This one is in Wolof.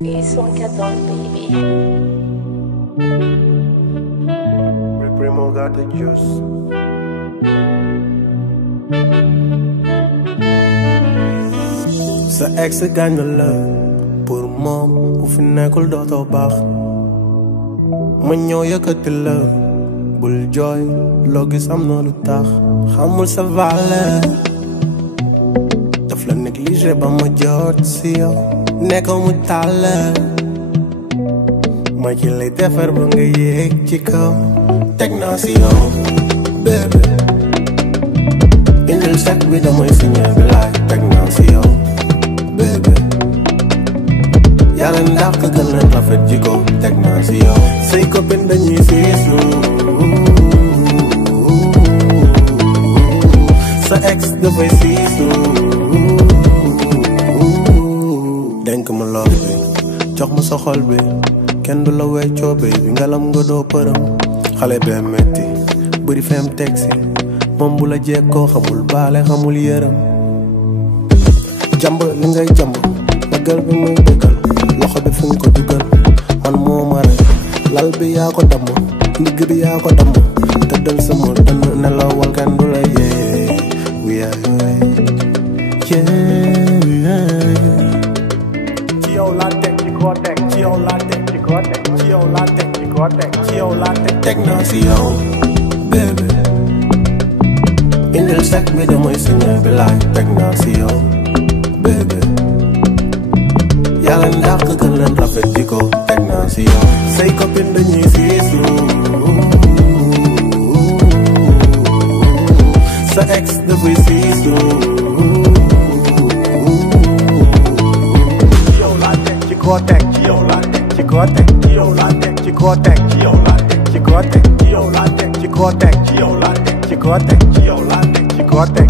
It's 114, baby. Primo got the juice. Sa ex gaañ na la pour moom bu fi nekkul dootoo baax ma ñëw yëkkati la bul jooy loo gis am na lu tax xamul sa valeur daf la négligé ba ma jot si yow nekk mu tàlle ma ci lay defar ba nga yéeg ci kaw teg naa si yow bébé indil sec bi damay signé bi laay teg naa si yow bébé yàlla ndax ka gën leen rafet jiko teg naa si yow say copine dañuy siisu sa ex dafay siisu denk ma lool bi jox ma sa xol bi kenn du la weccoo bi ngalam nga doo përëm xale bee metti bëri fem tegsi moom bu la jekkoo xamul baale xamul yërëm jàmb li ngay jàmb dëggal bi muy dëggal loxo bi fi nga ko dugal man moo ma rey lal bi yaa ko damm ndigg bi yaa ko damm tëddal sama dënn nelawal kenn du la yee wiyaay ci yow laa teg ci koo teg ci yow laa teg ci koo teg ci yow laa teg ci koo teg ci yow laa teg teg naa si yow bébé indil sec bi damay signé bi laay teg naa si yow bébé yàlla ndax ka gën leen rafet jiko teg naa si yow say copine dañuy siisu sa ex dafay siisu ci yow laa teg ci koo teg ci yow laa teg ci koo teg ci yow laa teg ci koo teg ci yow laa teg ci koo teg ci yow laa teg ci koo teg ci yow laa teg ci koo teg ci yow laa teg ci koo teg